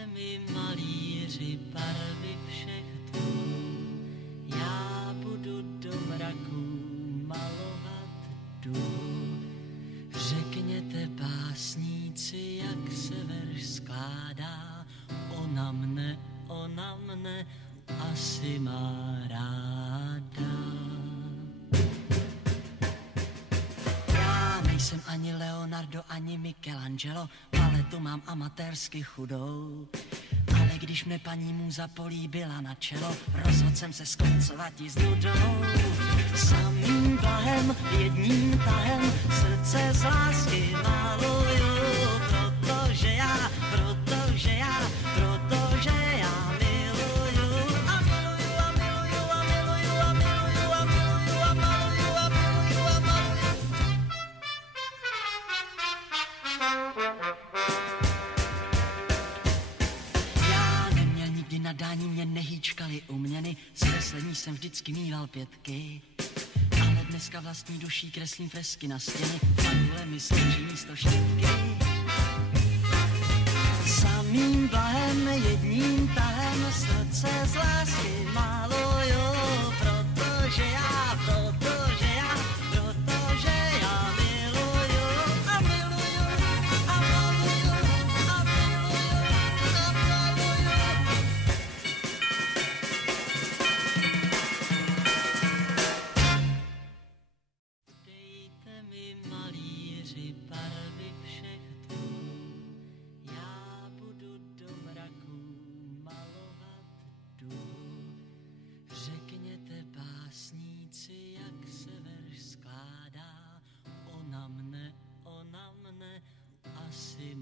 Dejte mi malíři barvy všech druhů, já budu do mraku malovat důl. Řekněte básníci, jak se verš skládá, ona mne asi má ráda. Já nejsem ani Leonardo, ani Michelangelo, paletu mám amatérsky chudou. Ale když mne paní můza políbila na čelo, rozhodl jsem se skoncovati s nudou. Samým blahem, jedním tahem, srdce z lásky maluju, protože já miluju a miluju a miluju a miluju a miluju a miluju a maluju a miluju a maluju. Já neměl nikdy nadání, mě nehýčkali uměny, z kreslení jsem vždycky mýval 5. Ale dneska vlastní duší kreslím fresky na stěny, fandule mi slouží místo štětky. Samým blahem, jedním tahem, srdce z lásky maluju, protože já miluju a miluju a maluju a miluju a maluju. Dejte mi malíři barvy všech druhů, já budu do mraku malovat důl. Řekněte básníci, jak se verš skládá, ona mne asi